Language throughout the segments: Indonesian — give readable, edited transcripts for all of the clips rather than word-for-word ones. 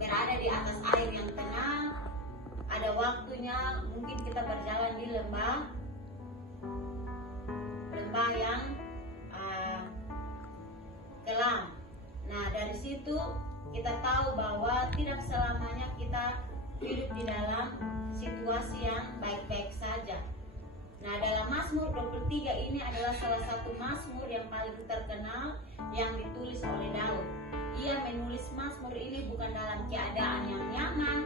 berada di atas air yang tenang. Ada waktunya mungkin kita berjalan di lembah yang kelam. Nah, dari situ kita tahu bahwa tidak selamanya kita hidup di dalam situasi yang baik-baik saja. Nah, dalam Mazmur 23 ini adalah salah satu Mazmur yang paling terkenal yang ditulis oleh Daud. Ia menulis Mazmur ini bukan dalam keadaan yang nyaman,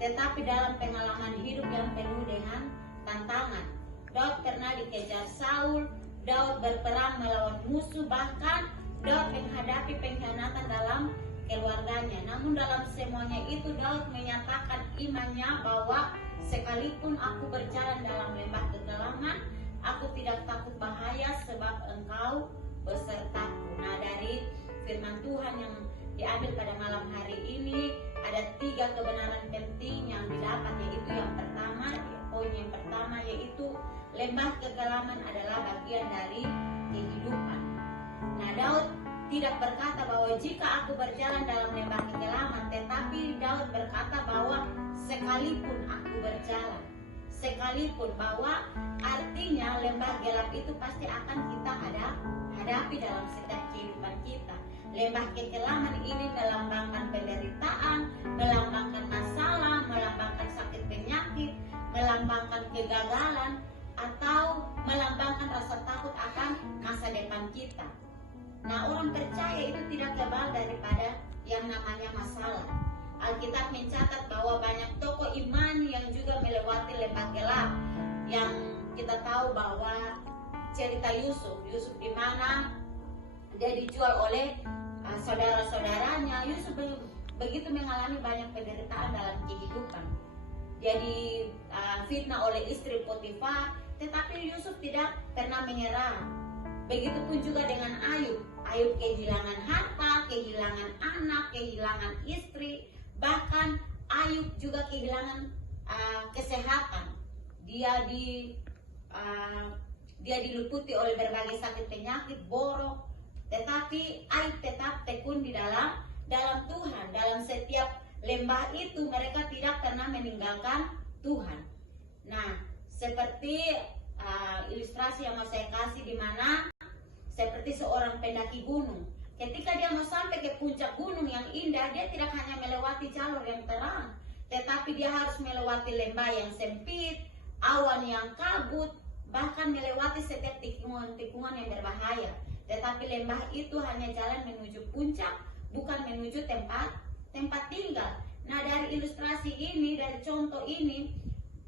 tetapi dalam pengalaman hidup yang penuh dengan tantangan. Daud pernah dikejar Saul, Daud berperang melawan musuh, bahkan Daud menghadapi pengkhianatan dalam keluarganya. Namun dalam semuanya itu Daud menyatakan imannya bahwa sekalipun aku berjalan dalam lembah kegelapan, aku tidak takut bahaya sebab Engkau besertaku. Nah, dari firman Tuhan yang diambil pada malam hari ini ada 3 kebenaran penting yang didapat, yaitu yang pertama, poin yang pertama yaitu lembah kegelapan adalah bagian dari kehidupan. Nah, Daud tidak berkata bahwa jika aku berjalan dalam lembah kegelapan, tetapi Daud berkata bahwa sekalipun aku berjalan. Sekalipun, bahwa artinya lembah gelap itu pasti akan kita hadapi dalam setiap kehidupan kita. Lembah kegelapan ini melambangkan penderitaan, melambangkan masalah, melambangkan sakit penyakit, melambangkan kegagalan, atau melambangkan rasa takut akan masa depan kita. Nah, orang percaya itu tidak kebal daripada yang namanya masalah. Alkitab mencatat bahwa banyak tokoh iman yang juga melewati lembah gelap. Yang kita tahu bahwa cerita Yusuf di mana dia dijual oleh saudara-saudaranya. Yusuf begitu mengalami banyak penderitaan dalam kehidupan. Dia difitnah oleh istri Potifar, tetapi Yusuf tidak pernah menyerah. Begitupun juga dengan Ayub. Ayub kehilangan harta, kehilangan anak, kehilangan istri, bahkan Ayub juga kehilangan kesehatan. Dia diluputi oleh berbagai sakit penyakit, borok, tetapi Ayub tetap tekun di dalam Tuhan. Dalam setiap lembah itu mereka tidak pernah meninggalkan Tuhan. Nah, seperti ilustrasi yang mau saya kasih, di mana seperti seorang pendaki gunung. Ketika dia mau sampai ke puncak gunung yang indah, dia tidak hanya melewati jalur yang terang, tetapi dia harus melewati lembah yang sempit, awan yang kabut, bahkan melewati setiap tikungan-tikungan yang berbahaya. Tetapi lembah itu hanya jalan menuju puncak, bukan menuju tempat tinggal. Nah, dari ilustrasi ini, dari contoh ini,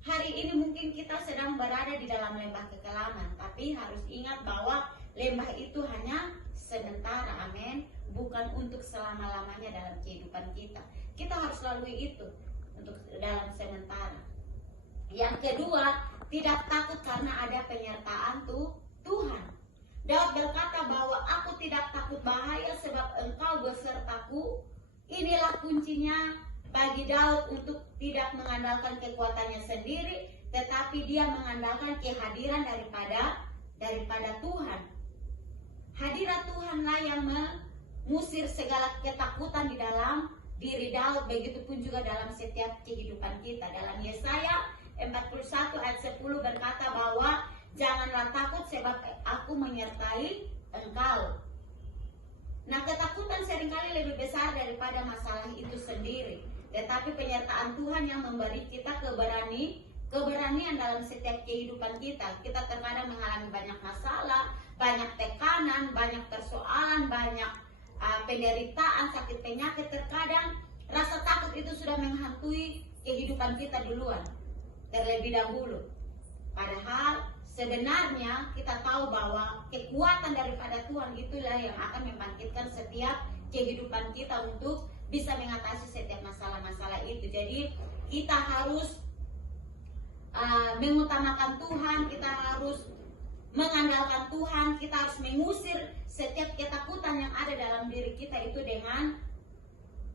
hari ini mungkin kita sedang berada di dalam lembah kegelapan, tapi harus ingat bahwa lembah itu hanya sementara, amin, bukan untuk selama-lamanya dalam kehidupan kita. Kita harus lalui itu untuk dalam sementara. Yang kedua, tidak takut karena ada penyertaan Tuhan. Daud berkata bahwa aku tidak takut bahaya sebab Engkau besertaku. Inilah kuncinya bagi Daud untuk tidak mengandalkan kekuatannya sendiri, tetapi dia mengandalkan kehadiran daripada Tuhan. Hadirat Tuhanlah yang mengusir segala ketakutan di dalam diri Daud. Begitupun juga dalam setiap kehidupan kita. Dalam Yesaya 41 ayat 10 berkata bahwa janganlah takut sebab aku menyertai engkau. Nah, ketakutan seringkali lebih besar daripada masalah itu sendiri. Tetapi penyertaan Tuhan yang memberi kita keberanian dalam setiap kehidupan kita. Kita terkadang mengalami banyak masalah, banyak tekanan, banyak persoalan, banyak penderitaan, sakit penyakit. Terkadang rasa takut itu sudah menghantui kehidupan kita duluan, terlebih dahulu. Padahal sebenarnya kita tahu bahwa kekuatan daripada Tuhan itulah yang akan membangkitkan setiap kehidupan kita untuk bisa mengatasi setiap masalah-masalah itu. Jadi kita harus mengutamakan Tuhan, kita harus mengandalkan Tuhan, kita harus mengusir setiap ketakutan yang ada dalam diri kita itu dengan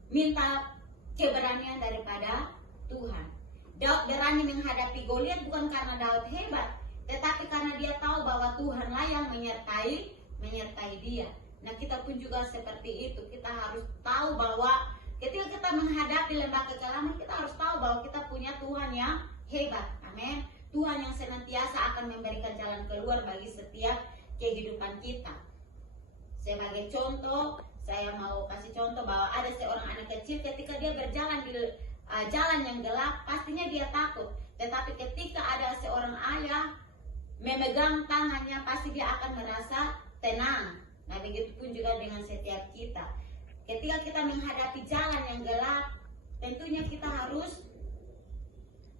minta keberanian daripada Tuhan. Daud berani menghadapi Goliat bukan karena Daud hebat, tetapi karena dia tahu bahwa Tuhanlah yang menyertai dia. Nah, kita pun juga seperti itu. Kita harus tahu bahwa ketika kita menghadapi lembah kekelaman, kita harus tahu bahwa kita punya Tuhan yang hebat. Amin. Tuhan yang senantiasa akan memberikan jalan keluar bagi setiap kehidupan kita. Sebagai contoh, saya mau kasih contoh bahwa ada seorang anak kecil ketika dia berjalan di jalan yang gelap, pastinya dia takut. Tetapi ketika ada seorang ayah memegang tangannya, pasti dia akan merasa tenang. Nah, begitu pun juga dengan setiap kita. Ketika kita menghadapi jalan yang gelap, tentunya kita harus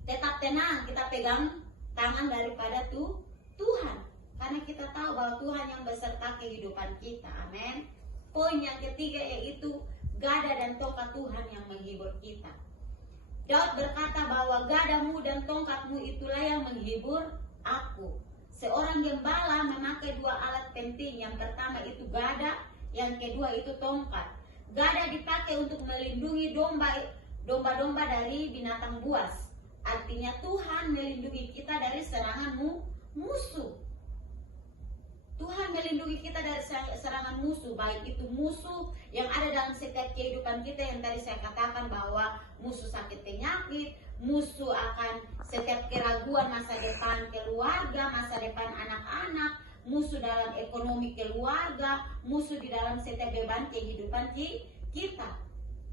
tetap tenang. Kita pegang tangan daripada Tuhan. Karena kita tahu bahwa Tuhan yang beserta kehidupan kita. Amin. Poin yang ketiga yaitu gada dan tongkat Tuhan yang menghibur kita. Daud berkata bahwa gadamu dan tongkatmu itulah yang menghibur aku. Seorang gembala memakai dua alat penting. Yang pertama itu gada, yang kedua itu tongkat. Gada dipakai untuk melindungi domba-domba dari binatang buas. Artinya Tuhan melindungi kita dari serangan musuh. Tuhan melindungi kita dari serangan musuh, baik itu musuh yang ada dalam setiap kehidupan kita yang tadi saya katakan bahwa musuh sakit penyakit, musuh akan setiap keraguan masa depan keluarga, masa depan anak-anak, musuh dalam ekonomi keluarga, musuh di dalam setiap beban kehidupan kita.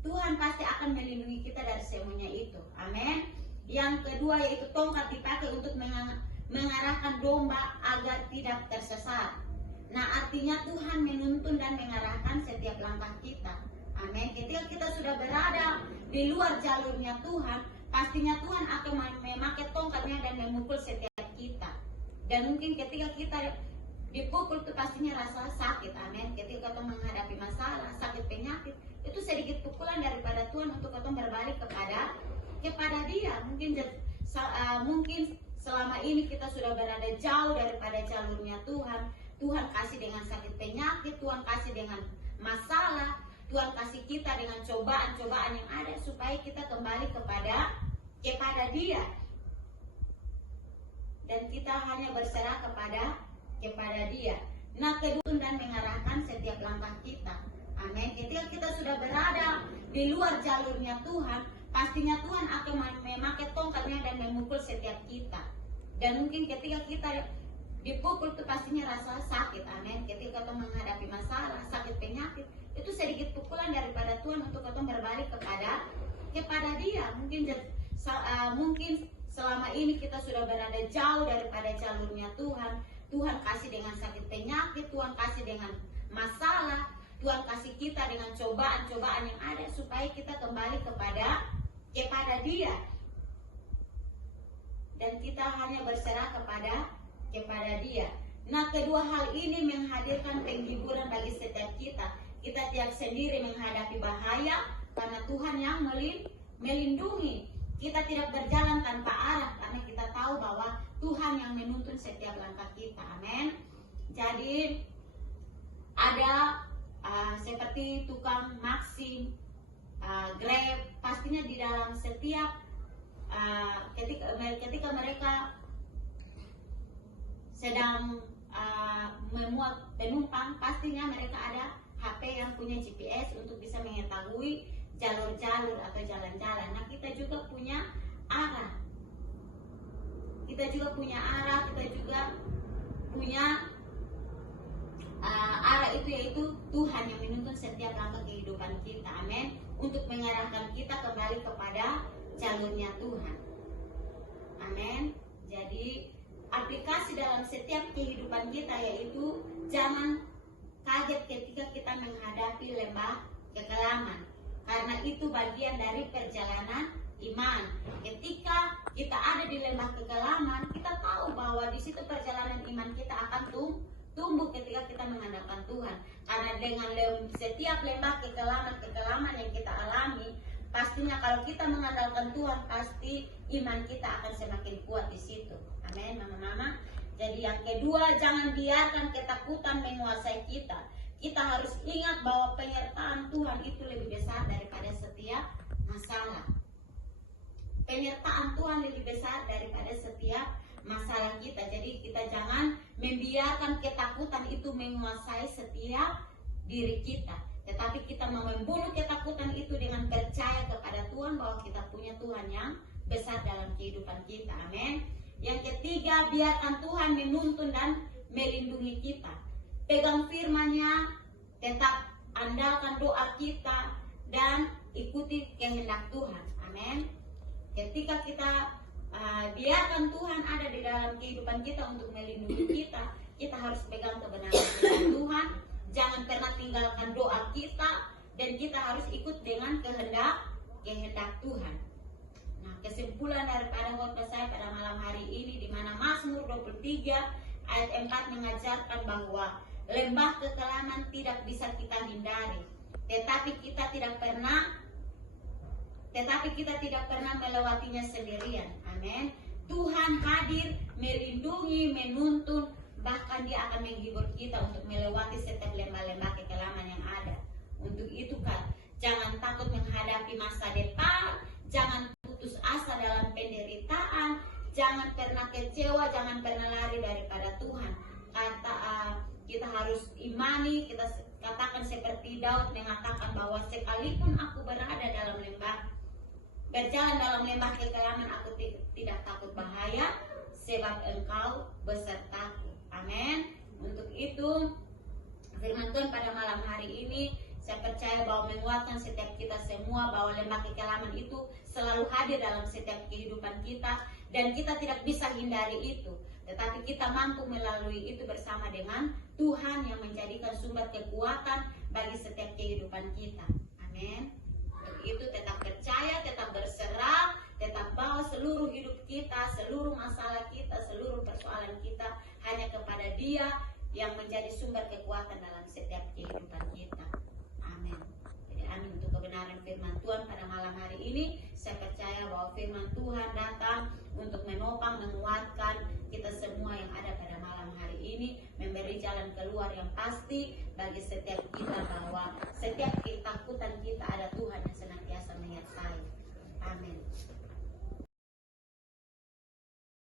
Tuhan pasti akan melindungi kita dari semuanya itu. Amin. Yang kedua yaitu tongkat dipakai untuk mengarahkan domba agar tidak tersesat. Nah, artinya Tuhan menuntun dan mengarahkan setiap langkah kita. Amin. Ketika kita sudah berada di luar jalurnya Tuhan, pastinya Tuhan akan memakai tongkatnya dan memukul setiap kita. Dan mungkin ketika kita dipukul itu pastinya rasa sakit. Amin. Ketika kita menghadapi masalah, sakit penyakit, itu sedikit pukulan daripada Tuhan untuk kita berbalik kepada Dia. Mungkin selama ini kita sudah berada jauh daripada jalurnya Tuhan. Tuhan kasih dengan sakit penyakit, Tuhan kasih dengan masalah, Tuhan kasih kita dengan cobaan-cobaan yang ada supaya kita kembali kepada Dia. Dan kita hanya berserah kepada Dia. Nah, kedua dan mengarahkan setiap langkah kita. Amin. Ketika kita sudah berada di luar jalurnya Tuhan, pastinya Tuhan akan memakai tongkatnya dan memukul setiap kita. Dan mungkin ketika kita dipukul itu pastinya rasa sakit. Amin. Ketika kita menghadapi masalah, sakit penyakit, itu sedikit pukulan daripada Tuhan untuk kita berbalik kepada Dia. Mungkin selama ini kita sudah berada jauh daripada jalurnya Tuhan. Tuhan kasih dengan sakit penyakit, Tuhan kasih dengan masalah, Tuhan kasih kita dengan cobaan-cobaan yang ada supaya kita kembali kepada Dia. Dan kita hanya berserah kepada Dia. Nah, kedua hal ini menghadirkan penghiburan bagi setiap kita. Kita tidak sendiri menghadapi bahaya karena Tuhan yang melindungi. Kita tidak berjalan tanpa arah karena kita tahu bahwa Tuhan yang menuntun setiap langkah kita. Amin. Jadi ada seperti tukang Maxim, Grab, pastinya di dalam setiap ketika mereka sedang memuat penumpang, pastinya mereka ada HP yang punya GPS untuk bisa mengetahui jalur-jalur atau jalan-jalan. Nah, kita juga punya arah. Kita juga punya arah itu yaitu Tuhan yang menuntun setiap langkah kehidupan kita. Amin. Untuk mengarahkan kita kembali kepada jalurnya Tuhan. Amin. Jadi aplikasi dalam setiap kehidupan kita yaitu jangan kaget ketika kita menghadapi lembah kekelaman, karena itu bagian dari perjalanan iman. Ketika kita ada di lembah kekelaman, kita tahu bahwa di situ perjalanan iman kita akan tumbuh ketika kita mengandalkan Tuhan. Karena dengan setiap lembah kekelaman yang kita alami, pastinya kalau kita mengandalkan Tuhan, pasti iman kita akan semakin kuat di situ. Amin, mama-mama. Jadi yang kedua, jangan biarkan ketakutan menguasai kita. Kita harus ingat bahwa penyertaan Tuhan itu lebih besar daripada setiap masalah. Penyertaan Tuhan lebih besar daripada setiap masalah kita. Jadi kita jangan membiarkan ketakutan itu menguasai setiap diri kita, tetapi kita mau membunuh ketakutan itu dengan percaya kepada Tuhan bahwa kita punya Tuhan yang besar dalam kehidupan kita. Amin. Yang ketiga, biarkan Tuhan menuntun dan melindungi kita. Pegang firman-Nya, tetap andalkan doa kita, dan ikuti kehendak Tuhan. Amin. Ketika kita biarkan Tuhan ada di dalam kehidupan kita untuk melindungi kita, kita harus pegang kebenaran Tuhan. Jangan pernah tinggalkan doa kita, dan kita harus ikut dengan kehendak Tuhan. Nah, kesimpulan daripada khotbah saya pada malam hari ini, di mana Mazmur 23 ayat 4 mengajarkan bahwa lembah kekelaman tidak bisa kita hindari, tetapi kita tidak pernah melewatinya sendirian. Amin. Tuhan hadir, melindungi, menuntun, bahkan Dia akan menghibur kita untuk melewati setiap lembah-lembah kekelaman yang ada. Untuk itu kan, jangan takut menghadapi masa depan, jangan putus asa dalam penderitaan, jangan pernah kecewa, jangan pernah lari daripada Tuhan. Kita harus imani, kita katakan seperti Daud mengatakan bahwa sekalipun aku berada dalam berjalan dalam lembah kekelaman, aku tidak takut bahaya, sebab Engkau besertaku. Amin. Untuk itu, firman Tuhan pada malam hari ini, saya percaya bahwa menguatkan setiap kita semua bahwa lembah kekelaman itu selalu hadir dalam setiap kehidupan kita, dan kita tidak bisa hindari itu, tetapi kita mampu melalui itu bersama dengan Tuhan yang menjadikan sumber kekuatan bagi setiap kehidupan kita. Amin. Untuk itu tetap percaya, tetap berserah, tetap bawa seluruh hidup kita, seluruh masalah kita, seluruh persoalan kita hanya kepada Dia yang menjadi sumber kekuatan dalam setiap kehidupan kita. Amin. Jadi amin untuk kebenaran firman Tuhan pada malam hari ini. Saya percaya bahwa firman Tuhan datang untuk menopang, menguatkan kita semua yang ada pada malam hari ini, memberi jalan keluar yang pasti bagi setiap kita, bahwa setiap ketakutan kita ada Tuhan yang senantiasa menyertai. Amin.